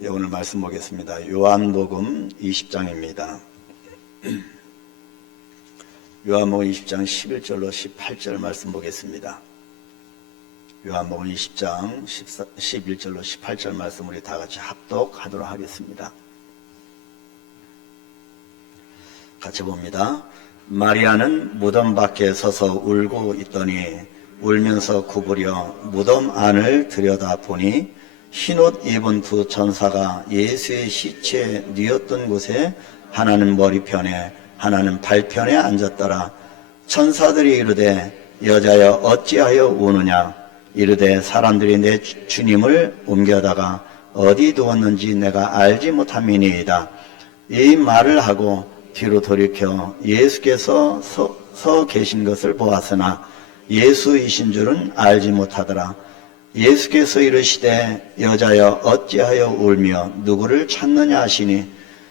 예, 오늘 말씀 보겠습니다. 요한복음 20장입니다. 요한복음 20장 11절로 18절 말씀 보겠습니다. 요한복음 20장 11절로 18절 말씀 우리 다 같이 합독하도록 하겠습니다. 같이 봅니다. 마리아는 무덤 밖에 서서 울고 있더니 울면서 구부려 무덤 안을 들여다보니 흰옷 입은 두 천사가 예수의 시체에 뉘었던 곳에 하나는 머리편에 하나는 발편에 앉았더라. 천사들이 이르되 여자여 어찌하여 우느냐. 이르되 사람들이 내 주님을 옮겨다가 어디 두었는지 내가 알지 못함이니이다. 이 말을 하고 뒤로 돌이켜 예수께서 서 계신 것을 보았으나 예수이신 줄은 알지 못하더라. 예수께서 이르시되 여자여 어찌하여 울며 누구를 찾느냐 하시니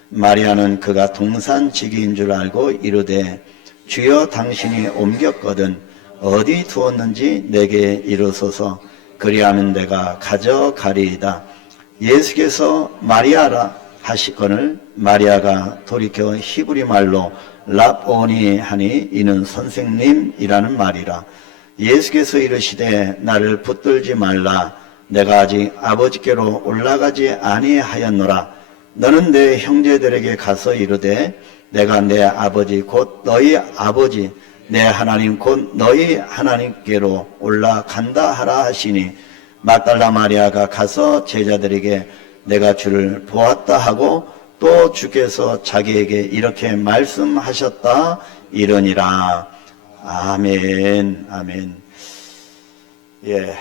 마리아는 그가 동산지기인 줄 알고 이르되 주여 당신이 옮겼거든 어디 두었는지 내게 이르소서 그리하면 내가 가져가리이다. 예수께서 마리아라 하시거늘 마리아가 돌이켜 히브리 말로 라보니 하니 이는 선생님이라는 말이라. 예수께서 이르시되 나를 붙들지 말라. 내가 아직 아버지께로 올라가지 아니하였노라. 너는 내 형제들에게 가서 이르되 내가 내 아버지 곧 너희 아버지 내 하나님 곧 너희 하나님께로 올라간다 하라 하시니 막달라 마리아가 가서 제자들에게 내가 주를 보았다 하고 또 주께서 자기에게 이렇게 말씀하셨다 이러니라. 아멘, 아멘. 예,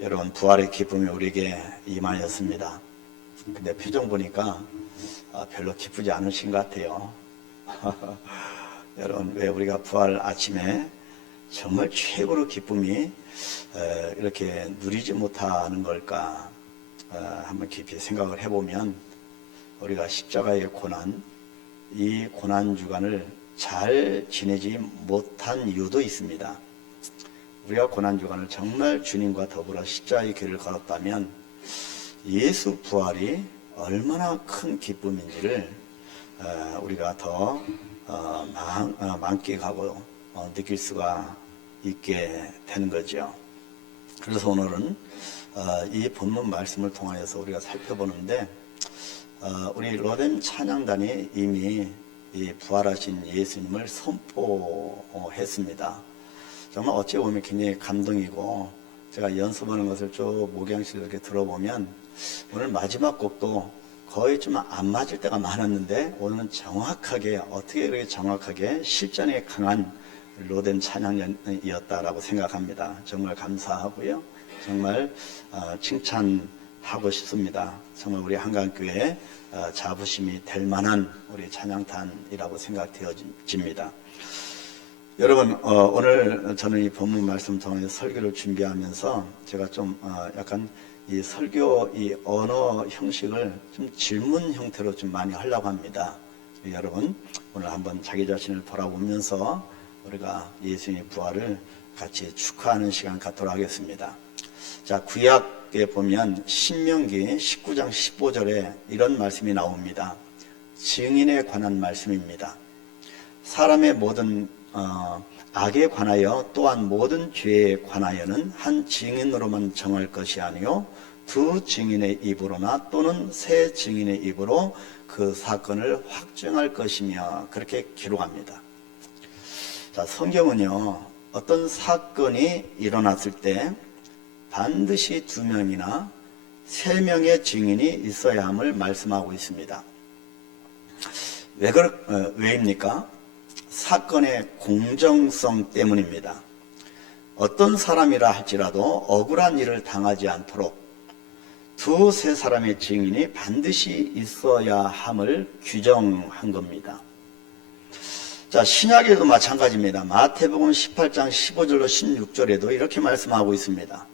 여러분 부활의 기쁨이 우리에게 임하였습니다. 근데 표정 보니까 별로 기쁘지 않으신 것 같아요. 여러분 왜 우리가 부활 아침에 정말 최고로 기쁨이 이렇게 누리지 못하는 걸까? 한번 깊이 생각을 해보면 우리가 십자가의 고난, 이 고난 주간을 잘 지내지 못한 이유도 있습니다. 우리가 고난주간을 정말 주님과 더불어 십자가의 길을 걸었다면 예수 부활이 얼마나 큰 기쁨인지를 우리가 더 만끽하고 느낄 수가 있게 되는 거죠. 그래서 오늘은 이 본문 말씀을 통하여서 우리가 살펴보는데 우리 로뎀 찬양단이 이미 이 부활하신 예수님을 선포했습니다. 정말 어찌 보면 굉장히 감동이고 제가 연습하는 것을 쭉 목양실 이렇게 들어보면 오늘 마지막 곡도 거의 좀 안 맞을 때가 많았는데 오늘은 정확하게 어떻게 그렇게 정확하게 실전에 강한 로뎀 찬양이었다라고 생각합니다. 정말 감사하고요. 정말 칭찬하고 싶습니다. 정말 우리 한강교회 자부심이 될 만한 우리 찬양단이라고 생각되어집니다. 여러분 오늘 저는 이 본문 말씀 통해서 설교를 준비하면서 제가 좀 약간 이 설교 이 언어 형식을 좀 질문 형태로 좀 많이 하려고 합니다. 여러분 오늘 한번 자기 자신을 돌아보면서 우리가 예수님의 부활을 같이 축하하는 시간 갖도록 하겠습니다. 자, 구약에 보면 신명기 19장 15절에 이런 말씀이 나옵니다. 증인에 관한 말씀입니다. 사람의 모든 악에 관하여 또한 모든 죄에 관하여는 한 증인으로만 정할 것이 아니요 두 증인의 입으로나 또는 세 증인의 입으로 그 사건을 확정할 것이며 그렇게 기록합니다. 자, 성경은요 어떤 사건이 일어났을 때 반드시 2명이나 3명의 증인이 있어야 함을 말씀하고 있습니다. 왜입니까? 사건의 공정성 때문입니다. 어떤 사람이라 할지라도 억울한 일을 당하지 않도록 2-3 사람의 증인이 반드시 있어야 함을 규정한 겁니다. 자, 신약에도 마찬가지입니다. 마태복음 18장 15절로 16절에도 이렇게 말씀하고 있습니다.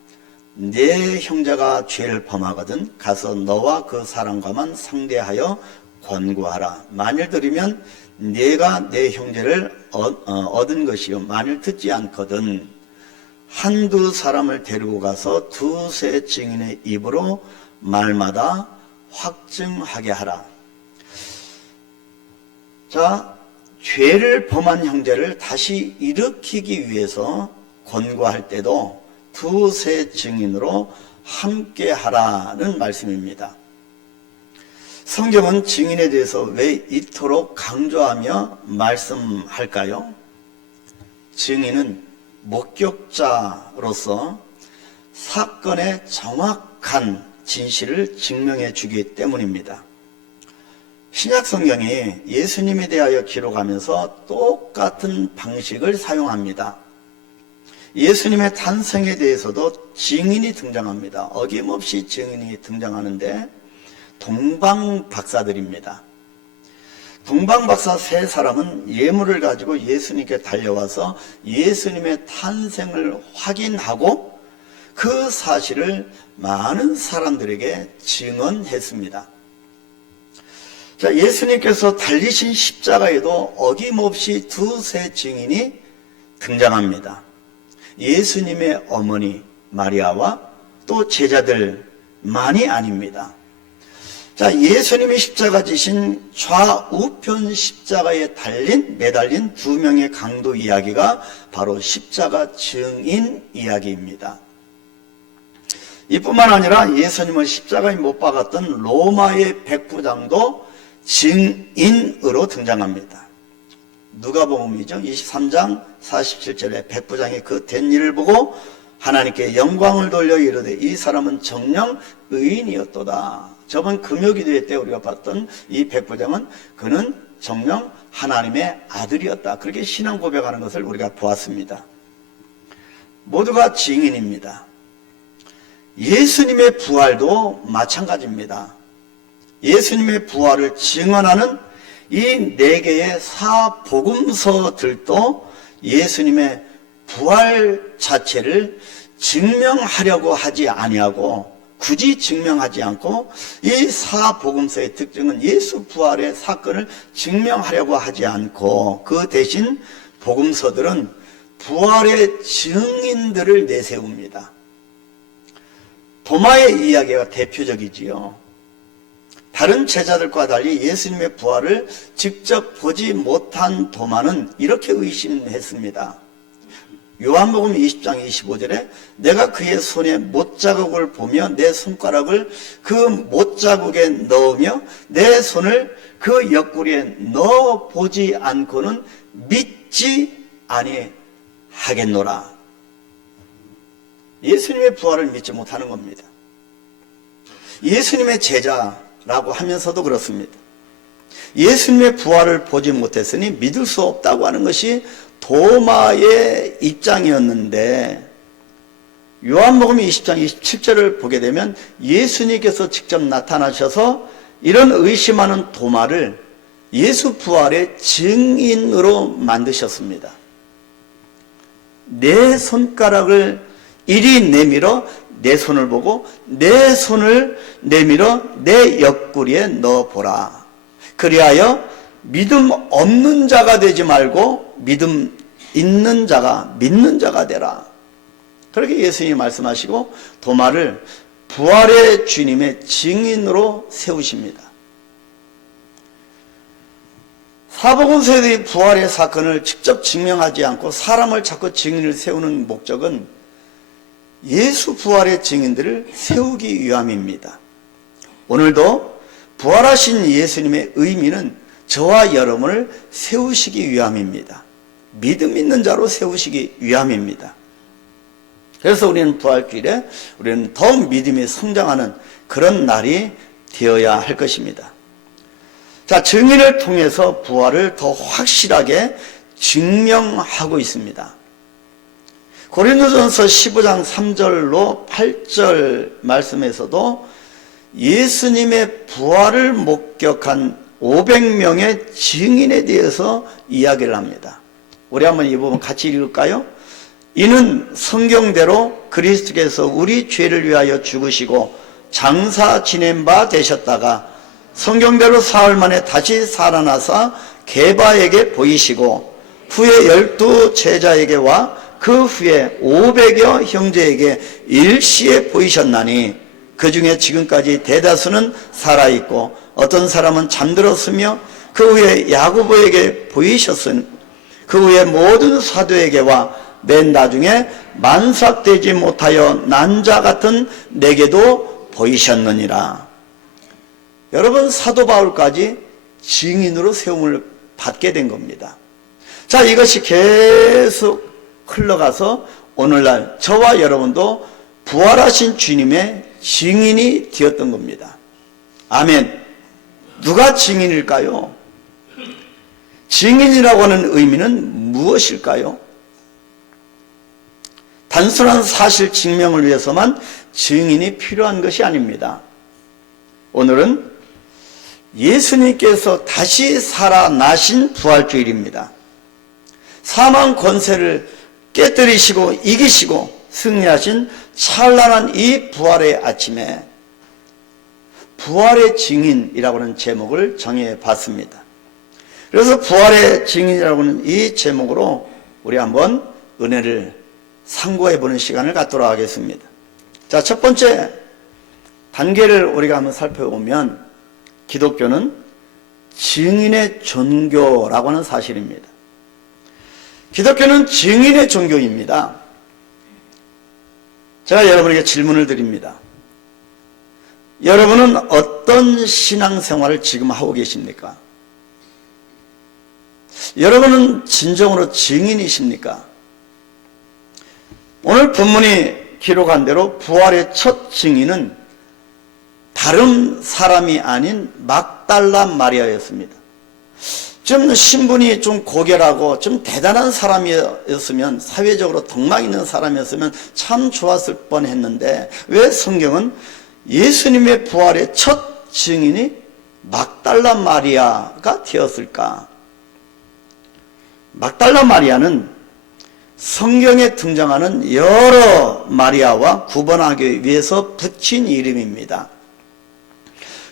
네 형제가 죄를 범하거든 가서 너와 그 사람과만 상대하여 권고하라. 만일 들으면 네가 내 형제를 얻은 것이요 만일 듣지 않거든 한두 사람을 데리고 가서 두세 증인의 입으로 말마다 확증하게 하라. 자, 죄를 범한 형제를 다시 일으키기 위해서 권고할 때도 두세 증인으로 함께 하라는 말씀입니다. 성경은 증인에 대해서 왜 이토록 강조하며 말씀할까요? 증인은 목격자로서 사건의 정확한 진실을 증명해 주기 때문입니다. 신약 성경이 예수님에 대하여 기록하면서 똑같은 방식을 사용합니다. 예수님의 탄생에 대해서도 증인이 등장합니다. 어김없이 증인이 등장하는데 동방박사들입니다. 동방박사 세 사람은 예물을 가지고 예수님께 달려와서 예수님의 탄생을 확인하고 그 사실을 많은 사람들에게 증언했습니다. 자, 예수님께서 달리신 십자가에도 어김없이 두세 증인이 등장합니다. 예수님의 어머니 마리아와 또 제자들만이 아닙니다. 자, 예수님이 십자가 지신 좌우편 십자가에 매달린 두 명의 강도 이야기가 바로 십자가 증인 이야기입니다. 이뿐만 아니라 예수님을 십자가에 못 박았던 로마의 백부장도 증인으로 등장합니다. 누가복음이죠. 23장 47절에 백부장이 그 된 일을 보고 하나님께 영광을 돌려 이르되 이 사람은 정녕 의인이었도다. 저번 금요기도회 때 우리가 봤던 이 백부장은 그는 정녕 하나님의 아들이었다. 그렇게 신앙 고백하는 것을 우리가 보았습니다. 모두가 증인입니다. 예수님의 부활도 마찬가지입니다. 예수님의 부활을 증언하는 이 4개의 사복음서들도 예수님의 부활 자체를 증명하려고 하지 아니하고 굳이 증명하지 않고 이 사복음서의 특징은 예수 부활의 사건을 증명하려고 하지 않고 그 대신 복음서들은 부활의 증인들을 내세웁니다. 도마의 이야기가 대표적이지요. 다른 제자들과 달리 예수님의 부활을 직접 보지 못한 도마는 이렇게 의심했습니다. 요한복음 20장 25절에 내가 그의 손에 못자국을 보며 내 손가락을 그 못자국에 넣으며 내 손을 그 옆구리에 넣어보지 않고는 믿지 아니하겠노라. 예수님의 부활을 믿지 못하는 겁니다. 예수님의 제자라고 하면서도 그렇습니다. 예수님의 부활을 보지 못했으니 믿을 수 없다고 하는 것이 도마의 입장이었는데 요한복음 20장 27절을 보게 되면 예수님께서 직접 나타나셔서 이런 의심하는 도마를 예수 부활의 증인으로 만드셨습니다. 내 손가락을 이리 내밀어 내 손을 보고 내 손을 내밀어 내 옆구리에 넣어보라. 그리하여 믿음 없는 자가 되지 말고 믿음 있는 자가 믿는 자가 되라. 그렇게 예수님이 말씀하시고 도마를 부활의 주님의 증인으로 세우십니다. 사복음서의 부활의 사건을 직접 증명하지 않고 사람을 자꾸 증인을 세우는 목적은 예수 부활의 증인들을 세우기 위함입니다. 오늘도 부활하신 예수님의 의미는 저와 여러분을 세우시기 위함입니다. 믿음 있는 자로 세우시기 위함입니다. 그래서 우리는 부활길에 우리는 더욱 믿음이 성장하는 그런 날이 되어야 할 것입니다. 자, 증인을 통해서 부활을 더 확실하게 증명하고 있습니다. 고린도전서 15장 3절로 8절 말씀에서도 예수님의 부활을 목격한 500명의 증인에 대해서 이야기를 합니다. 우리 한번 이 부분 같이 읽을까요? 이는 성경대로 그리스도께서 우리 죄를 위하여 죽으시고 장사 지낸 바 되셨다가 성경대로 사흘 만에 다시 살아나사 게바에게 보이시고 후에 12 제자에게와 그 후에 500여 형제에게 일시에 보이셨나니 그 중에 지금까지 대다수는 살아있고 어떤 사람은 잠들었으며 그 후에 야고보에게 보이셨으니 그 후에 모든 사도에게와 맨 나중에 만삭되지 못하여 난 자 같은 내게도 보이셨느니라. 여러분, 사도 바울까지 증인으로 세움을 받게 된 겁니다. 자, 이것이 계속 흘러가서 오늘날 저와 여러분도 부활하신 주님의 증인이 되었던 겁니다. 아멘. 누가 증인일까요? 증인이라고 하는 의미는 무엇일까요? 단순한 사실 증명을 위해서만 증인이 필요한 것이 아닙니다. 오늘은 예수님께서 다시 살아나신 부활주일입니다. 사망 권세를 깨뜨리시고 이기시고 승리하신 찬란한 이 부활의 아침에 부활의 증인이라고 하는 제목을 정해봤습니다. 그래서 부활의 증인이라고 하는 이 제목으로 우리 한번 은혜를 상고해보는 시간을 갖도록 하겠습니다. 자, 첫 번째 단계를 우리가 한번 살펴보면 기독교는 증인의 종교라고 하는 사실입니다. 기독교는 증인의 종교입니다. 제가 여러분에게 질문을 드립니다. 여러분은 어떤 신앙생활을 지금 하고 계십니까? 여러분은 진정으로 증인이십니까? 오늘 본문이 기록한 대로 부활의 첫 증인은 다른 사람이 아닌 막달라 마리아였습니다. 좀 신분이 좀 고결하고 좀 대단한 사람이었으면, 사회적으로 덕망 있는 사람이었으면 참 좋았을 뻔했는데 왜 성경은 예수님의 부활의 첫 증인이 막달라 마리아가 되었을까? 막달라 마리아는 성경에 등장하는 여러 마리아와 구분하기 위해서 붙인 이름입니다.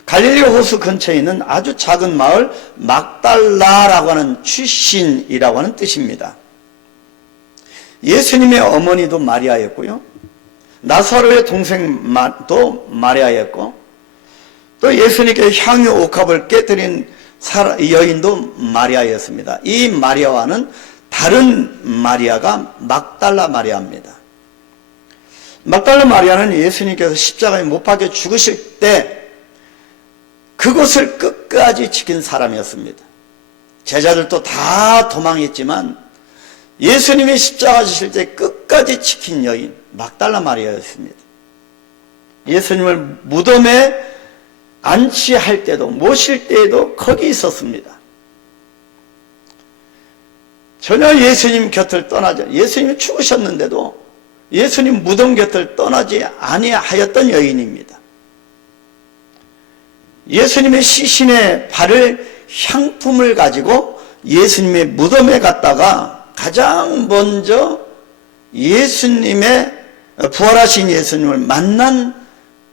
갈릴리 호수 근처에 있는 아주 작은 마을 막달라라고 하는 출신이라고 하는 뜻입니다. 예수님의 어머니도 마리아였고요. 나사로의 동생도 마리아였고, 또 예수님께 향유 옥합을 깨뜨린 여인도 마리아였습니다. 이 마리아와는 다른 마리아가 막달라 마리아입니다. 막달라 마리아는 예수님께서 십자가에 못 박혀 죽으실 때 그곳을 끝까지 지킨 사람이었습니다. 제자들도 다 도망했지만 예수님이 십자가 지실 때 끝까지 지킨 여인 막달라 마리아였습니다. 예수님을 무덤에 안치할 때도 모실 때에도 거기 있었습니다. 전혀 예수님 곁을 떠나지, 예수님이 죽으셨는데도 예수님 무덤 곁을 떠나지 아니하였던 여인입니다. 예수님의 시신에 바를 향품을 가지고 예수님의 무덤에 갔다가 가장 먼저 예수님의 부활하신 예수님을 만난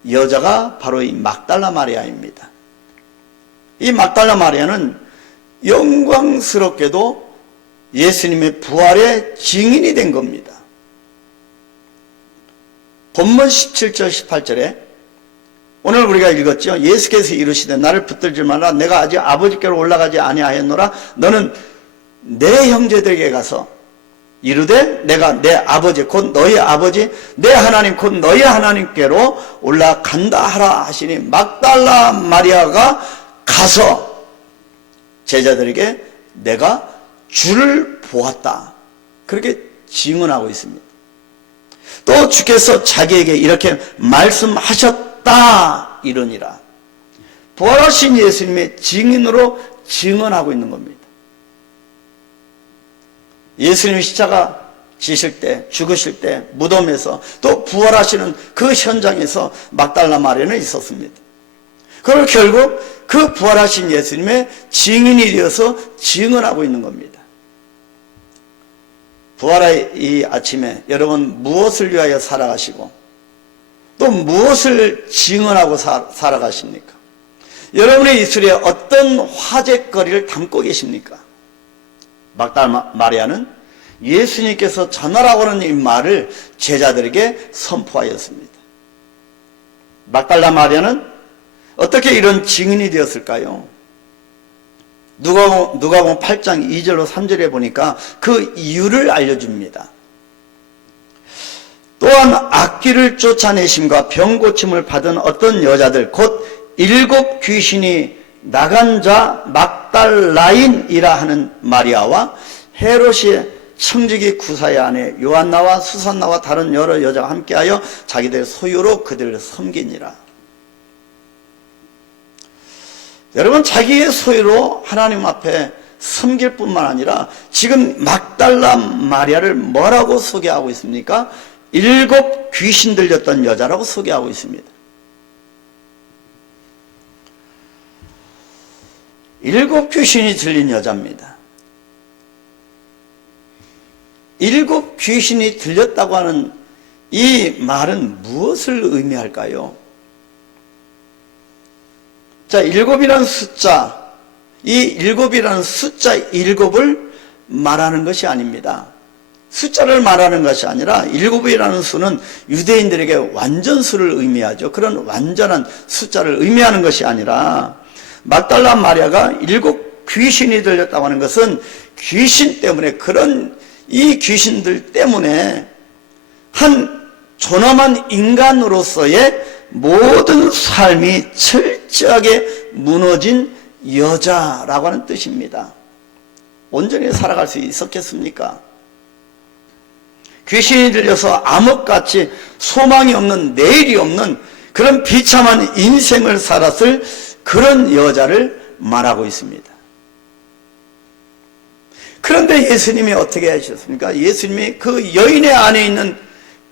여자가 바로 이 막달라 마리아입니다. 이 막달라 마리아는 영광스럽게도 예수님의 부활의 증인이 된 겁니다. 본문 17절 18절에 오늘 우리가 읽었죠. 예수께서 이르시되 나를 붙들지 말라. 내가 아직 아버지께로 올라가지 아니하였노라. 너는 내 형제들에게 가서 이르되 내가 내 아버지 곧 너희 아버지 내 하나님 곧 너희 하나님께로 올라간다 하라 하시니 막달라 마리아가 가서 제자들에게 내가 주를 보았다, 그렇게 증언하고 있습니다. 또 주께서 자기에게 이렇게 말씀하셨다 이러니라. 부활하신 예수님의 증인으로 증언하고 있는 겁니다. 예수님이 십자가 지실 때, 죽으실 때 무덤에서 또 부활하시는 그 현장에서 막달라 마리아는 있었습니다. 그걸 결국 그 부활하신 예수님의 증인이 되어서 증언하고 있는 겁니다. 부활의 이 아침에 여러분 무엇을 위하여 살아가시고 또 무엇을 증언하고 살아가십니까? 여러분의 입술에 어떤 화제거리를 담고 계십니까? 막달라 마리아는 예수님께서 전하라고 하는 이 말을 제자들에게 선포하였습니다. 막달라 마리아는 어떻게 이런 증인이 되었을까요? 누가복음 8장 2절로 3절에 보니까 그 이유를 알려줍니다. 또한 악귀를 쫓아내심과 병 고침을 받은 어떤 여자들 곧 7 귀신이 나간 자 막달라인이라 하는 마리아와 헤롯이 청지기 구사의 아내 요한나와 수산나와 다른 여러 여자와 함께하여 자기들 소유로 그들을 섬기니라. 여러분, 자기의 소유로 하나님 앞에 섬길 뿐만 아니라 지금 막달라 마리아를 뭐라고 소개하고 있습니까? 7 귀신 들렸던 여자라고 소개하고 있습니다. 7 귀신이 들린 여자입니다. 7 귀신이 들렸다고 하는 이 말은 무엇을 의미할까요? 자, 7이라는 숫자, 이 7이라는 숫자 7을 말하는 것이 아닙니다. 숫자를 말하는 것이 아니라 7이라는 수는 유대인들에게 완전수를 의미하죠. 그런 완전한 숫자를 의미하는 것이 아니라 막달라 마리아가 7 귀신이 들렸다고 하는 것은 귀신 때문에, 그런 이 귀신들 때문에 한 존엄한 인간으로서의 모든 삶이 철저하게 무너진 여자라고 하는 뜻입니다. 온전히 살아갈 수 있었겠습니까? 귀신이 들려서 암흑같이 소망이 없는, 내일이 없는 그런 비참한 인생을 살았을 그런 여자를 말하고 있습니다. 그런데 예수님이 어떻게 하셨습니까? 예수님이 그 여인의 안에 있는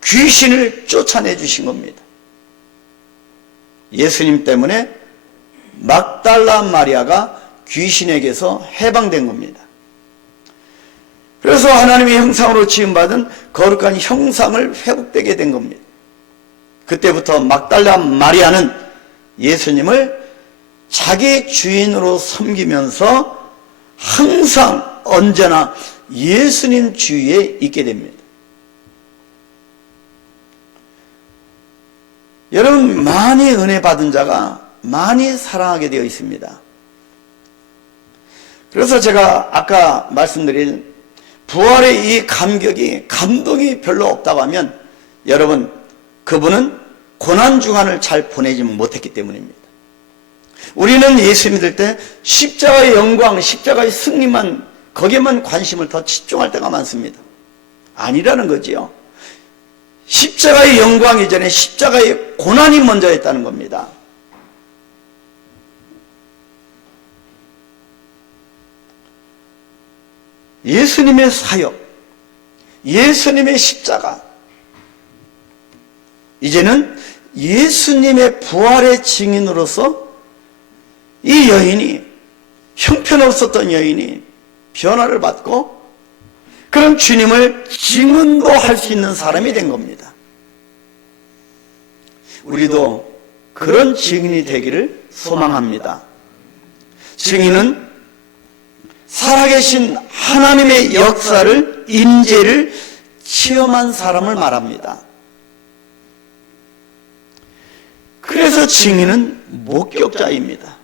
귀신을 쫓아내 주신 겁니다. 예수님 때문에 막달라 마리아가 귀신에게서 해방된 겁니다. 그래서 하나님의 형상으로 지음받은 거룩한 형상을 회복되게 된 겁니다. 그때부터 막달라 마리아는 예수님을 자기 주인으로 섬기면서 항상 언제나 예수님 주위에 있게 됩니다. 여러분, 많이 은혜 받은 자가 많이 사랑하게 되어 있습니다. 그래서 제가 아까 말씀드린 부활의 이 감격이, 감동이 별로 없다고 하면 여러분, 그분은 고난주간을 잘 보내지 못했기 때문입니다. 우리는 예수 믿을 때 십자가의 영광, 십자가의 승리만, 거기에만 관심을 더 집중할 때가 많습니다. 아니라는 거지요. 십자가의 영광 이전에 십자가의 고난이 먼저 있다는 겁니다. 예수님의 사역, 예수님의 십자가, 이제는 예수님의 부활의 증인으로서 이 여인이, 형편없었던 여인이 변화를 받고 그런 주님을 증언도 할 수 있는 사람이 된 겁니다. 우리도 그런 증인이 되기를 소망합니다. 증인은 살아계신 하나님의 역사를, 임재를 체험한 사람을 말합니다. 그래서 증인은 목격자입니다.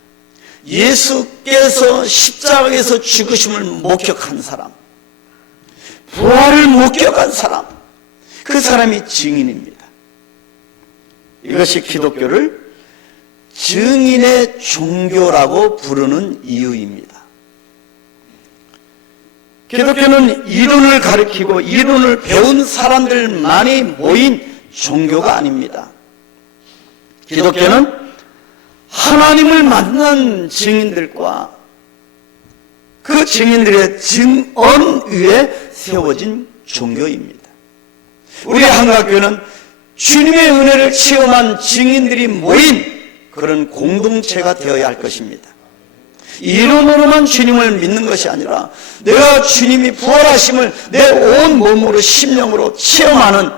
예수께서 십자가에서 죽으심을 목격한 사람, 부활을 목격한 사람, 그 사람이 증인입니다. 이것이 기독교를 증인의 종교라고 부르는 이유입니다. 기독교는 이론을 가르치고 이론을 배운 사람들만이 모인 종교가 아닙니다. 기독교는 하나님을 만난 증인들과 그 증인들의 증언 위에 세워진 종교입니다. 우리 한국교회는 주님의 은혜를 체험한 증인들이 모인 그런 공동체가 되어야 할 것입니다. 이론으로만 주님을 믿는 것이 아니라 내가 주님이 부활하심을 내 온 몸으로 심령으로 체험하는,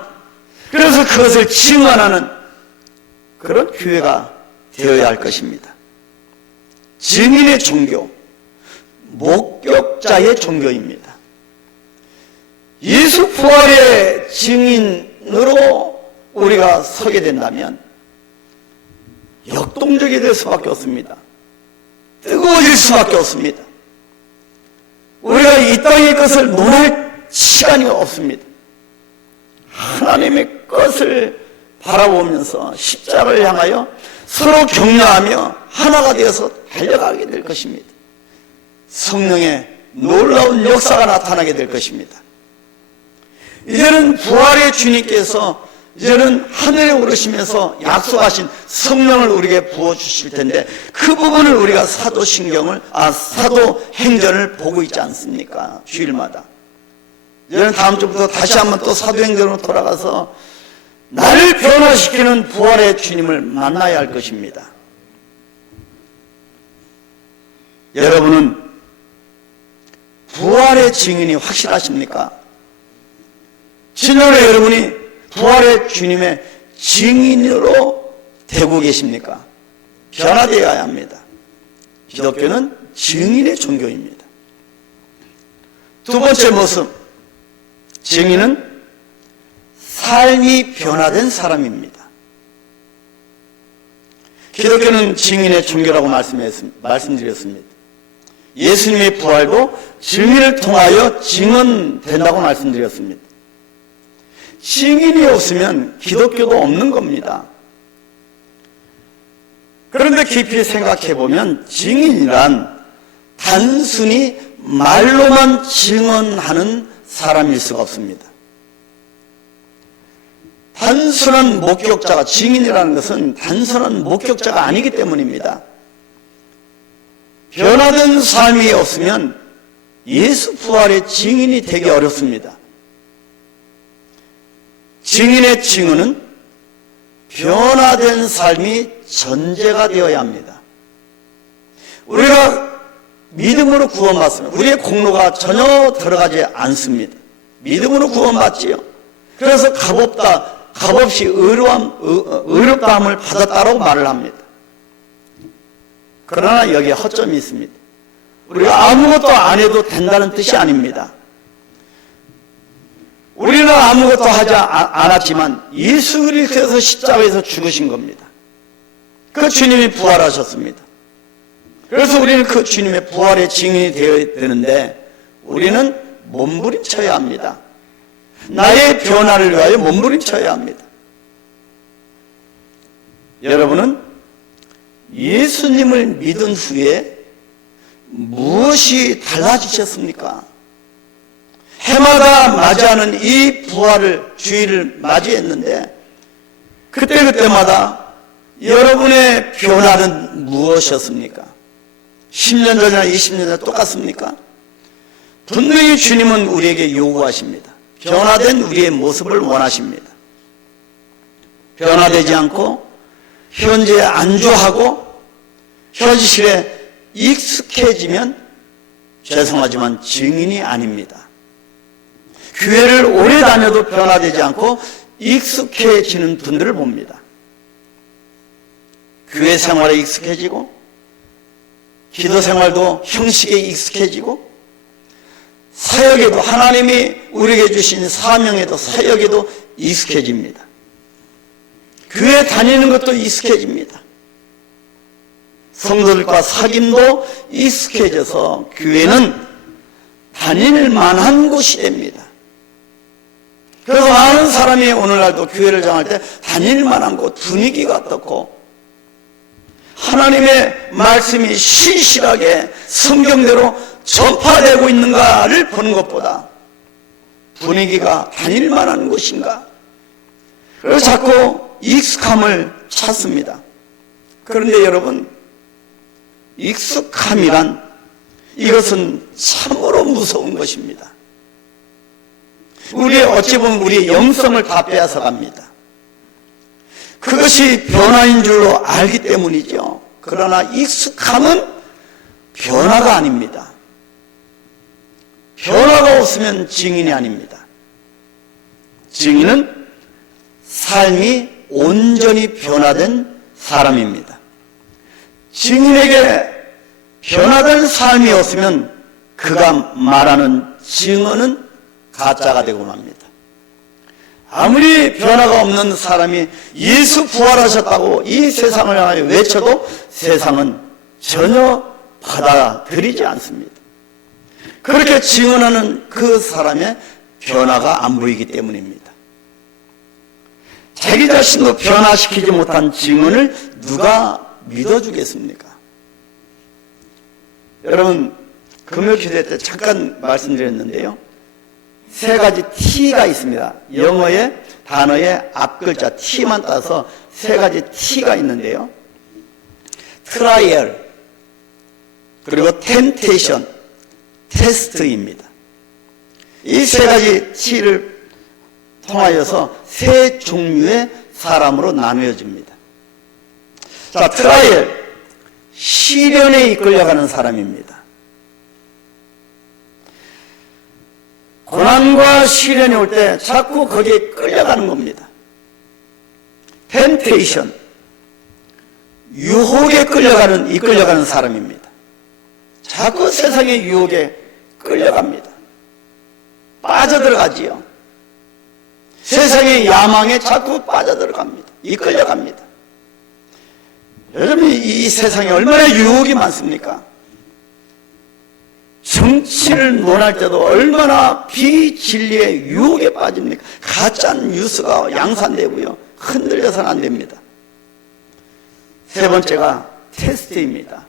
그래서 그것을 증언하는 그런 교회가 되어야 할 것입니다. 증인의 종교, 목격자의 종교입니다. 예수 부활의 증인으로 우리가 서게 된다면 역동적이 될 수밖에 없습니다. 뜨거워질 수밖에 없습니다. 우리가 이 땅의 것을 논할 시간이 없습니다. 하나님의 것을 바라보면서 십자가를 향하여 서로 격려하며 하나가 되어서 달려가게 될 것입니다. 성령의 놀라운 역사가 나타나게 될 것입니다. 이제는 부활의 주님께서 이제는 하늘에 오르시면서 약속하신 성령을 우리에게 부어주실 텐데 그 부분을 우리가 사도행전을 보고 있지 않습니까? 주일마다. 이제는 다음 주부터 다시 한번 또 사도행전으로 돌아가서 나를 변화시키는 부활의 주님을 만나야 할 것입니다. 여러분은 부활의 증인이 확실하십니까? 진정으로 여러분이 부활의 주님의 증인으로 되고 계십니까? 변화되어야 합니다. 기독교는 증인의 종교입니다. 두 번째 모습, 증인은 삶이 변화된 사람입니다. 기독교는 증인의 종교라고 말씀드렸습니다. 예수님의 부활도 증인을 통하여 증언된다고 말씀드렸습니다. 증인이 없으면 기독교도 없는 겁니다. 그런데 깊이 생각해 보면 증인이란 단순히 말로만 증언하는 사람일 수가 없습니다. 단순한 목격자가, 증인이라는 것은 단순한 목격자가 아니기 때문입니다. 변화된 삶이 없으면 예수 부활의 증인이 되기 어렵습니다. 증인의 증언은 변화된 삶이 전제가 되어야 합니다. 우리가 믿음으로 구원받습니다. 우리의 공로가 전혀 들어가지 않습니다. 믿음으로 구원받지요. 그래서 값없이 의롭다함을 받았다라고 말을 합니다. 그러나 여기에 허점이 있습니다. 우리가 아무것도 안 해도 된다는 뜻이 아닙니다. 우리는 아무것도 하지 않았지만 예수 그리스도께서 십자가에서 죽으신 겁니다. 그 주님이 부활하셨습니다. 그래서 우리는 그 주님의 부활의 증인이 되어야 되는데 우리는 몸부림쳐야 합니다. 나의 변화를 위하여 몸부림쳐야 합니다. 여러분은 예수님을 믿은 후에 무엇이 달라지셨습니까? 해마다 맞이하는 이 부활을, 주일을 맞이했는데 그때마다 여러분의 변화는 무엇이었습니까? 10년 전이나 20년 전 똑같습니까? 분명히 주님은 우리에게 요구하십니다. 변화된 우리의 모습을 원하십니다. 변화되지 않고 현재에 안주하고 현실에 익숙해지면 죄송하지만 증인이 아닙니다. 교회를 오래 다녀도 변화되지 않고 익숙해지는 분들을 봅니다. 교회 생활에 익숙해지고 기도 생활도 형식에 익숙해지고 사역에도 하나님이 우리에게 주신 사명에도 사역에도 익숙해집니다. 교회 다니는 것도 익숙해집니다. 성도들과 사귐도 익숙해져서 교회는 다닐 만한 곳이 됩니다. 그래서 많은 사람이 오늘날도 교회를 정할 때 다닐 만한 곳, 분위기가 어떻고 하나님의 말씀이 신실하게 성경대로 전파되고 있는가를 보는 것보다 분위기가 다닐 만한 곳인가, 그래서 자꾸 익숙함을 찾습니다. 그런데 여러분, 익숙함이란 이것은 참으로 무서운 것입니다. 어찌 보면 우리의 영성을 다 빼앗아 갑니다. 그것이 변화인 줄로 알기 때문이죠. 그러나 익숙함은 변화가 아닙니다. 변화가 없으면 증인이 아닙니다. 증인은 삶이 온전히 변화된 사람입니다. 증인에게 변화된 삶이 없으면 그가 말하는 증언은 가짜가 되고 맙니다. 아무리 변화가 없는 사람이 예수 부활하셨다고 이 세상을 향하여 외쳐도 세상은 전혀 받아들이지 않습니다. 그렇게 증언하는 그 사람의 변화가 안 보이기 때문입니다. 자기 자신도 변화시키지 못한 증언을 누가 믿어주겠습니까? 여러분, 금요기도 때 잠깐 말씀드렸는데요. 세 가지 T가 있습니다. 영어의 단어의 앞글자 T만 따서 세 가지 T가 있는데요. 트라이얼, 그리고 템테이션, 테스트입니다. 이 세 가지 T를 통하여서 세 종류의 사람으로 나누어집니다. 자, 트라이얼, 시련에 이끌려가는 사람입니다. 고난과 시련이 올 때 자꾸 거기에 끌려가는 겁니다. 템테이션, 유혹에 이끌려가는 사람입니다. 자꾸 세상의 유혹에 끌려갑니다. 빠져들어가지요. 세상의 야망에 자꾸 빠져들어갑니다. 이끌려갑니다. 여러분, 이 세상에 얼마나 유혹이 많습니까? 정치를 논할 때도 얼마나 비진리의 유혹에 빠집니까? 가짜 뉴스가 양산되고요. 흔들려서는 안 됩니다. 세 번째가 테스트입니다.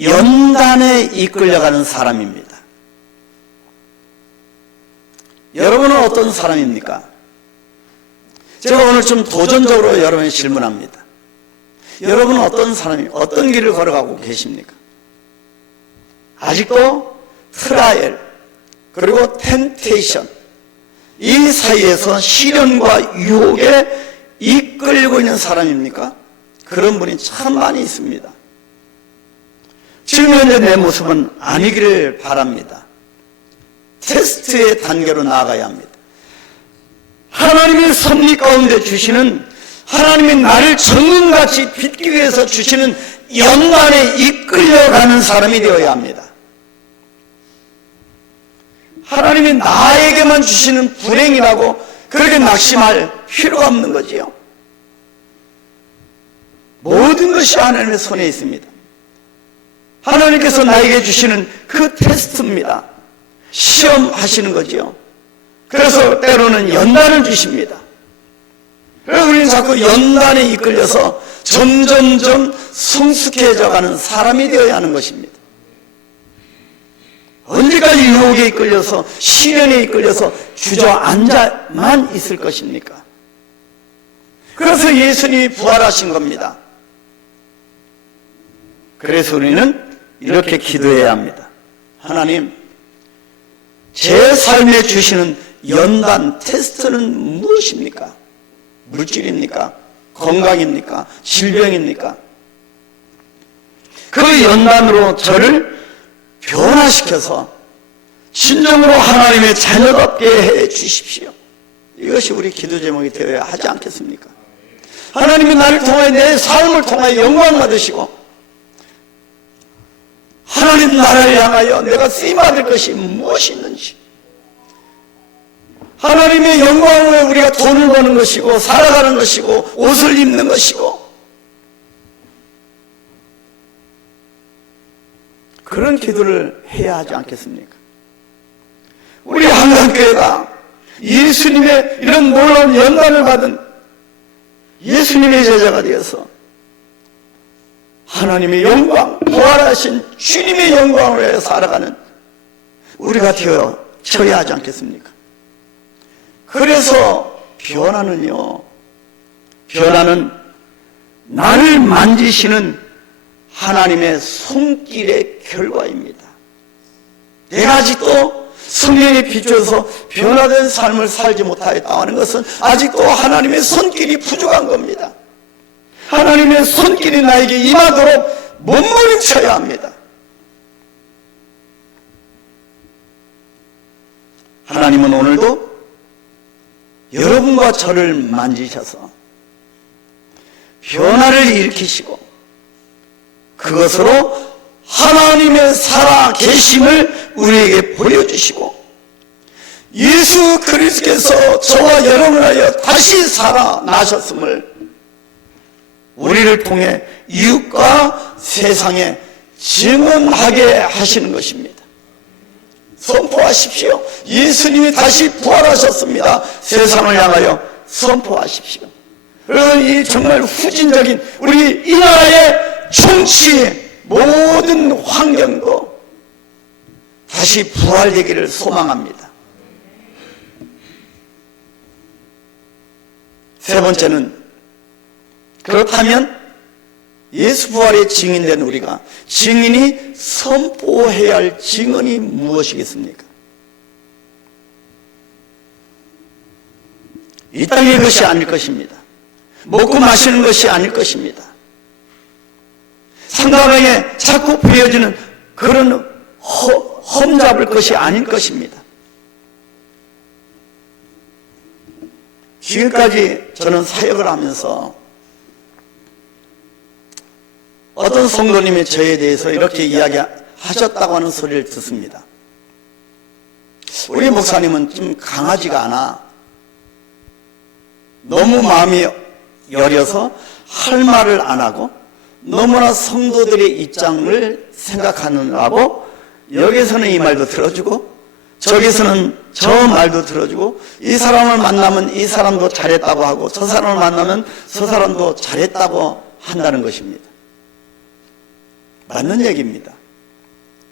연단에 이끌려가는 사람입니다. 여러분은 어떤 사람입니까? 제가 오늘 좀 도전적으로 여러분에게 질문합니다. 여러분은 어떤 길을 걸어가고 계십니까? 아직도 트라이얼, 그리고 템테이션, 이 사이에서 시련과 유혹에 이끌고 있는 사람입니까? 그런 분이 참 많이 있습니다. 지금 현재 내 모습은 아니기를 바랍니다. 테스트의 단계로 나아가야 합니다. 하나님의 섭리 가운데 주시는, 하나님이 나를 정금같이 빚기 위해서 주시는 연단에 이끌려가는 사람이 되어야 합니다. 하나님이 나에게만 주시는 불행이라고 그렇게 낙심할 필요가 없는 거지요. 모든 것이 하나님의 손에 있습니다. 하나님께서 나에게 주시는 그 테스트입니다. 시험하시는 거지요. 그래서 때로는 연단을 주십니다. 그래서 우리는 자꾸 연단에 이끌려서 점점점 성숙해져가는 사람이 되어야 하는 것입니다. 언제까지 유혹에 이끌려서 시련에 이끌려서 주저앉아만 있을 것입니까? 그래서 예수님이 부활하신 겁니다. 그래서 우리는 이렇게 기도해야 합니다. 하나님, 제 삶에 주시는 연단 테스트는 무엇입니까? 물질입니까? 건강입니까? 질병입니까? 그 연단으로 저를 변화시켜서 진정으로 하나님의 자녀답게 해 주십시오. 이것이 우리 기도 제목이 되어야 하지 않겠습니까? 하나님이 나를 통하여 내 삶을 통하여 영광 받으시고 하나님 나라를 향하여 내가 쓰임받을 것이 무엇이 있는지, 하나님의 영광을 우리가 돈을 버는 것이고 살아가는 것이고 옷을 입는 것이고 그런 기도를 해야 하지 않겠습니까? 우리 한강교회가 예수님의 이런 놀라운 연단을 받은 예수님의 제자가 되어서 하나님의 영광, 부활하신 주님의 영광을 위해 살아가는 우리가 되어야 하지 않겠습니까? 그래서 변화는 나를 만지시는 하나님의 손길의 결과입니다. 내가 아직도 성령에 비춰서 변화된 삶을 살지 못하였다 하는 것은 아직도 하나님의 손길이 부족한 겁니다. 하나님의 손길이 나에게 임하도록 몸부림쳐야 합니다. 하나님은 오늘도 여러분과 저를 만지셔서 변화를 일으키시고 그것으로 하나님의 살아 계심을 우리에게 보여주시고 예수 그리스도께서 저와 여러분을 하여 다시 살아나셨음을 우리를 통해 이웃과 세상에 증언하게 하시는 것입니다. 선포하십시오. 예수님이 다시 부활하셨습니다. 세상을 향하여 선포하십시오. 이 정말 후진적인 우리 이 나라의 정치 모든 환경도 다시 부활되기를 소망합니다. 세 번째는, 그렇다면 예수 부활의 증인된 우리가 증인이 선포해야 할 증언이 무엇이겠습니까? 이 땅의 것이 아닐 것입니다. 먹고 마시는 것이 아닐 것입니다. 상대방에 자꾸 부여지는 그런 험잡을 것이 아닐 것입니다. 지금까지 저는 사역을 하면서 어떤 성도님이 저에 대해서 이렇게 이야기하셨다고 하는 소리를 듣습니다. 우리 목사님은 좀 강하지가 않아. 너무 마음이 여려서 할 말을 안 하고 너무나 성도들의 입장을 생각하느라고 여기서는 이 말도 들어주고 저기서는 저 말도 들어주고 이 사람을 만나면 이 사람도 잘했다고 하고 저 사람을 만나면 저 사람도 잘했다고 한다는 것입니다. 맞는 얘기입니다.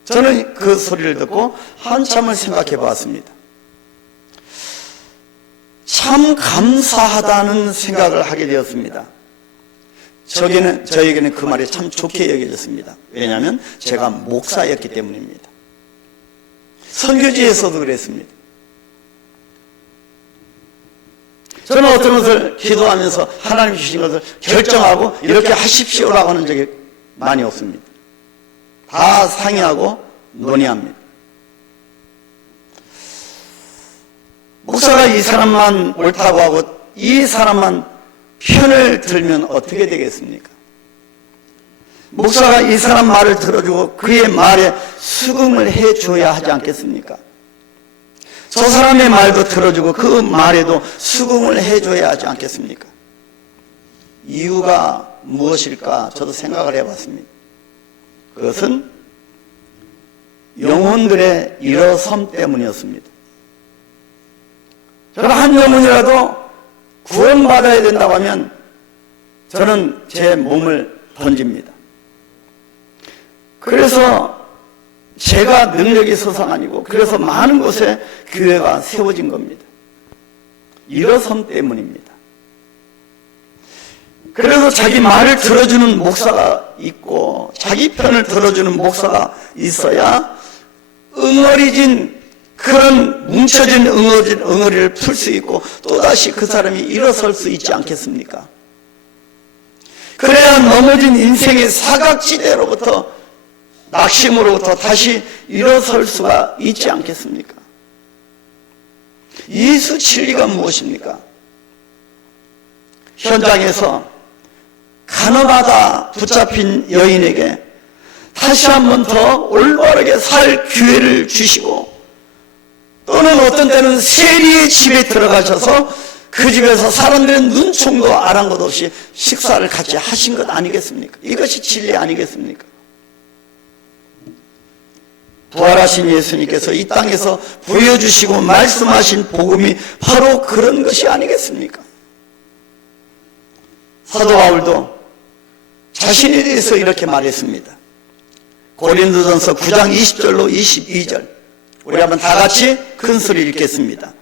저는 그 소리를 듣고 한참을 생각해 보았습니다. 참 감사하다는 생각을 하게 되었습니다. 저에게는 그 말이 참 좋게 여겨졌습니다. 왜냐하면 제가 목사였기 때문입니다. 선교지에서도 그랬습니다. 저는 어떤 것을 기도하면서 하나님 주신 것을 결정하고 이렇게 하십시오라고 하는 적이 많이 없습니다. 다 상의하고 논의합니다. 목사가 이 사람만 옳다고 하고 이 사람만 편을 들면 어떻게 되겠습니까? 목사가 이 사람 말을 들어주고 그의 말에 수긍을 해줘야 하지 않겠습니까? 저 사람의 말도 들어주고 그 말에도 수긍을 해줘야 하지 않겠습니까? 이유가 무엇일까 저도 생각을 해봤습니다. 그것은 영혼들의 일어섬 때문이었습니다. 저는 한 영혼이라도 구원받아야 된다고 하면 저는 제 몸을 던집니다. 그래서 제가 능력이 있어서가 아니고 그래서 많은 곳에 교회가 세워진 겁니다. 일어섬 때문입니다. 그래서 자기 말을 들어주는 목사가 있고 자기 편을 들어주는 목사가 있어야 응어리진 그런 뭉쳐진 응어리를 풀 수 있고 또다시 그 사람이 일어설 수 있지 않겠습니까? 그래야 넘어진 인생의 사각지대로부터 낙심으로부터 다시 일어설 수가 있지 않겠습니까? 예수 진리가 무엇입니까? 현장에서 간호하다 붙잡힌 여인에게 다시 한 번 더 올바르게 살 기회를 주시고 또는 어떤 때는 세리의 집에 들어가셔서 그 집에서 사람들의 눈총도 아랑곳 없이 식사를 같이 하신 것 아니겠습니까? 이것이 진리 아니겠습니까? 부활하신 예수님께서 이 땅에서 보여주시고 말씀하신 복음이 바로 그런 것이 아니겠습니까? 사도 바울도 자신에 대해서 이렇게 말했습니다. 고린도전서 9장 20절로 22절 우리 한번 다 같이 큰 소리 읽겠습니다.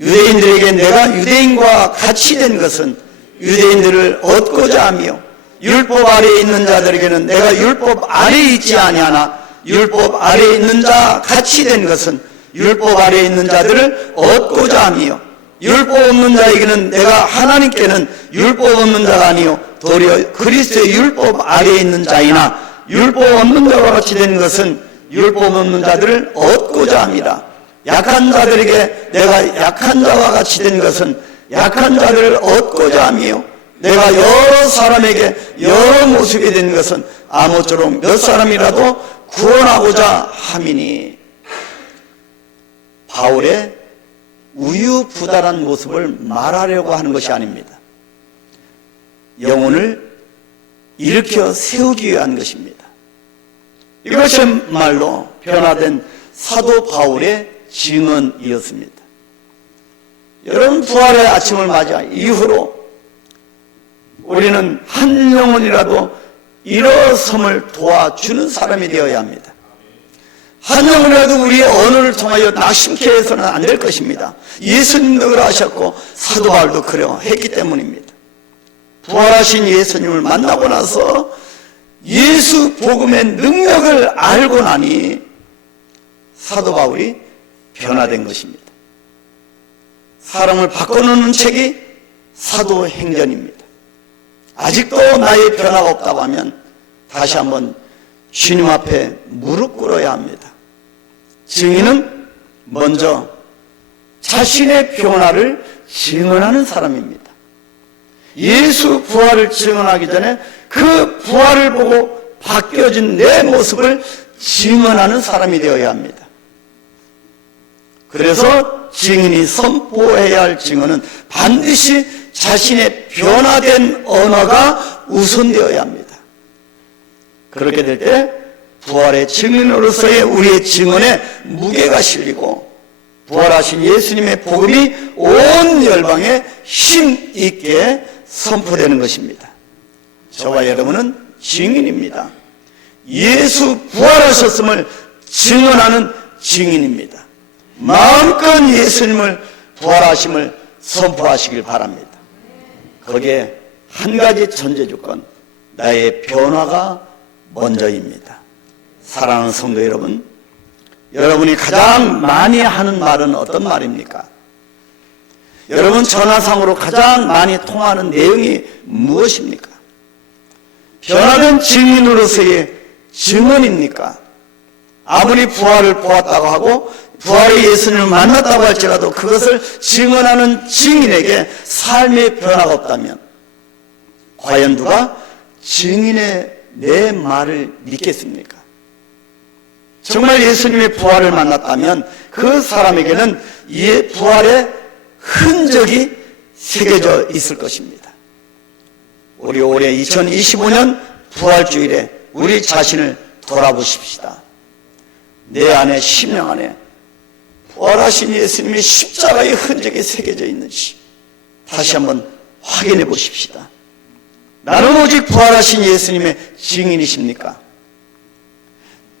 유대인들에게 내가 유대인과 같이 된 것은 유대인들을 얻고자 하며 율법 아래에 있는 자들에게는 내가 율법 아래에 있지 아니하나 율법 아래에 있는 자 같이 된 것은 율법 아래에 있는 자들을 얻고자 하며 율법 없는 자에게는 내가 하나님께는 율법 없는 자가 아니요 도리어 그리스도의 율법 아래에 있는 자이나 율법 없는 자와 같이 된 것은 율법 없는 자들을 얻고자 합니다. 약한 자들에게 내가 약한 자와 같이 된 것은 약한 자들을 얻고자 하며 내가 여러 사람에게 여러 모습이 된 것은 아무쪼록 몇 사람이라도 구원하고자 함이니 바울의 우유부단한 모습을 말하려고 하는 것이 아닙니다. 영혼을 일으켜 세우기 위한 것입니다. 이것이야말로 변화된 사도 바울의 증언이었습니다. 여러분, 부활의 아침을 맞아 이후로 우리는 한 영혼이라도 일어섬을 도와주는 사람이 되어야 합니다. 한 영혼이라도 우리의 언어를 통하여 낙심케 해서는 안 될 것입니다. 예수님도 그러하셨고 사도 바울도 그러 했기 때문입니다. 부활하신 예수님을 만나고 나서 예수 복음의 능력을 알고 나니 사도 바울이 변화된 것입니다. 사람을 바꿔놓는 책이 사도행전입니다. 아직도 나의 변화가 없다고 하면 다시 한번 주님 앞에 무릎 꿇어야 합니다. 증인은 먼저 자신의 변화를 증언하는 사람입니다. 예수 부활을 증언하기 전에 그 부활을 보고 바뀌어진 내 모습을 증언하는 사람이 되어야 합니다. 그래서 증인이 선포해야 할 증언은 반드시 자신의 변화된 언어가 우선되어야 합니다. 그렇게 될 때 부활의 증인으로서의 우리의 증언에 무게가 실리고 부활하신 예수님의 복음이 온 열방에 힘 있게 선포되는 것입니다. 저와 여러분은 증인입니다. 예수 부활하셨음을 증언하는 증인입니다. 마음껏 예수님을 부활하심을 선포하시길 바랍니다. 거기에 한 가지 전제 조건, 나의 변화가 먼저입니다. 사랑하는 성도 여러분, 여러분이 가장 많이 하는 말은 어떤 말입니까? 여러분 전화상으로 가장 많이 통하는 내용이 무엇입니까? 변화된 증인으로서의 증언입니까? 아무리 부활을 보았다고 하고 부활의 예수님을 만났다고 할지라도 그것을 증언하는 증인에게 삶의 변화가 없다면 과연 누가 증인의 내 말을 믿겠습니까? 정말 예수님의 부활을 만났다면 그 사람에게는 이 부활의 흔적이 새겨져 있을 것입니다. 우리 올해 2025년 부활주일에 우리 자신을 돌아보십시다. 내 안에, 심령 안에 부활하신 예수님의 십자가의 흔적이 새겨져 있는지 다시 한번 확인해 보십시다. 나는 오직 부활하신 예수님의 증인이십니까?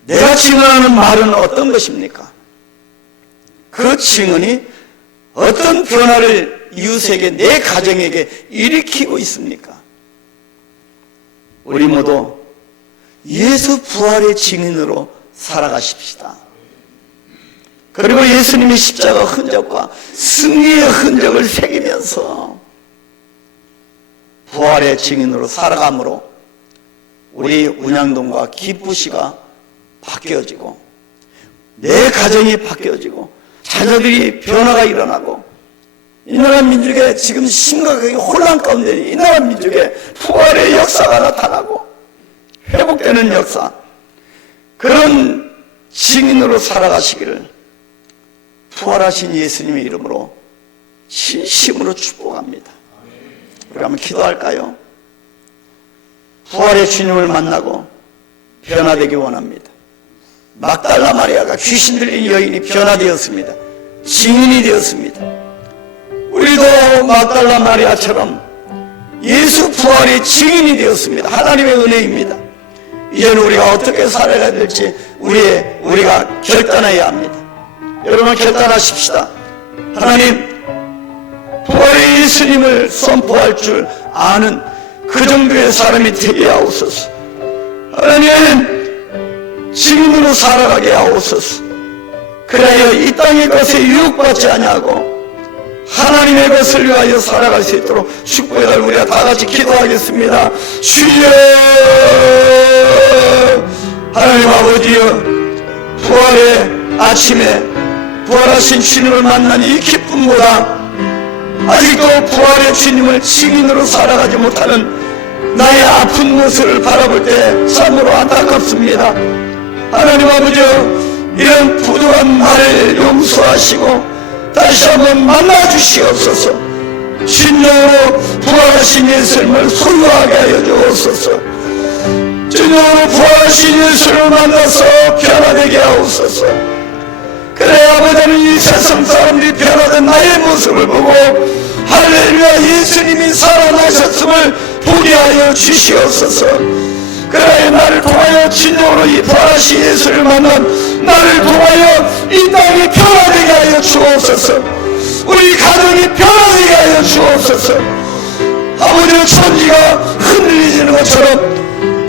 내가 증언하는 말은 어떤 것입니까? 그 증언이 어떤 변화를 이웃에게, 내 가정에게 일으키고 있습니까? 우리 모두 예수 부활의 증인으로 살아가십시다. 그리고 예수님의 십자가 흔적과 승리의 흔적을 새기면서 부활의 증인으로 살아감으로 우리 운양동과 기쁘시가 바뀌어지고 내 가정이 바뀌어지고 자녀들이 변화가 일어나고 이 나라 민족에 지금 심각하게 혼란 가운데 있는 이 나라 민족에 부활의 역사가 나타나고 회복되는 역사, 그런 증인으로 살아가시기를 부활하신 예수님의 이름으로 진심으로 축복합니다. 우리 한번 기도할까요? 부활의 주님을 만나고 변화되기 원합니다. 막달라 마리아가 귀신 들린 여인이 변화되었습니다. 증인이 되었습니다. 우리도 막달라 마리아처럼 예수 부활의 증인이 되었습니다. 하나님의 은혜입니다. 이제는 우리가 어떻게 살아야 될지 우리가 결단해야 합니다. 여러분 결단하십시다. 하나님, 부활의 예수님을 선포할 줄 아는 그 정도의 사람이 되게 하옵소서. 하나님, 증인으로 살아가게 하옵소서. 그래야 이 땅의 것에 유혹받지 아니하고 하나님의 것을 위하여 살아갈 수 있도록 축복을 우리가 다 같이 기도하겠습니다. 주여, 하나님 아버지여, 부활의 아침에 부활하신 주님을 만난 이 기쁨보다 아직도 부활의 주님을 증인으로 살아가지 못하는 나의 아픈 모습을 바라볼 때 참으로 안타깝습니다. 하나님 아버지여, 이런 부족한 나를 용서하시고 다시 한번 만나 주시옵소서. 진정으로 부활하신 예수님을 소유하게 하여 주옵소서. 진정으로 부활하신 예수를 만나서 변화되게 하옵소서. 그래 아버지는 이 세상 사람들이 변화된 나의 모습을 보고 할렐루야 예수님이 살아나셨음을 보게 하여 주시옵소서. 그래 나를 통하여 진정으로 이 부활하신 예수를 만난 나를 통하여 이 땅이 변화되게 하여 주옵소서. 우리 가정이 변화되게 하여 주옵소서. 아버지의 천지가 흔들리지는 것처럼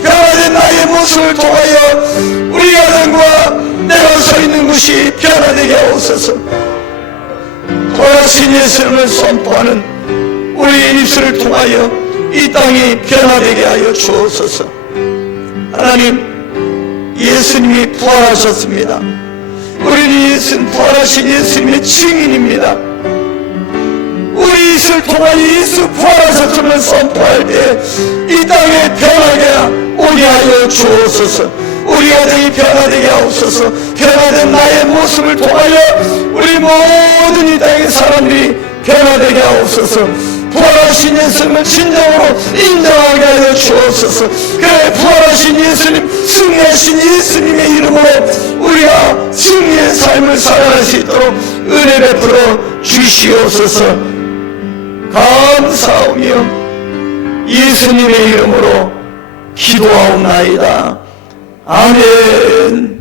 변화된 나의 모습을 통하여 우리 가정과 내가 서 있는 곳이 변화되게 하옵소서. 부활하신 예수님을 선포하는 우리 입술을 통하여 이 땅이 변화되게 하여 주옵소서. 하나님, 예수님이 부활하셨습니다. 우리는 예수님, 부활하신 예수님의 증인입니다. 우리 입술을 통하여 예수 부활하셨음을 선포할 때 이 땅에 변하게 오게 하여 주옵소서. 우리 가정이 변화되게 하옵소서. 변화된 나의 모습을 통하여 우리 모든 이 땅의 사람들이 변화되게 하옵소서. 부활하신 예수님을 진정으로 인정하게 하여 주옵소서. 그래 부활하신 예수님, 승리하신 예수님의 이름으로 우리가 승리의 삶을 살아갈 수 있도록 은혜 베풀어 주시옵소서. 감사하며 예수님의 이름으로 기도하옵나이다. 아멘.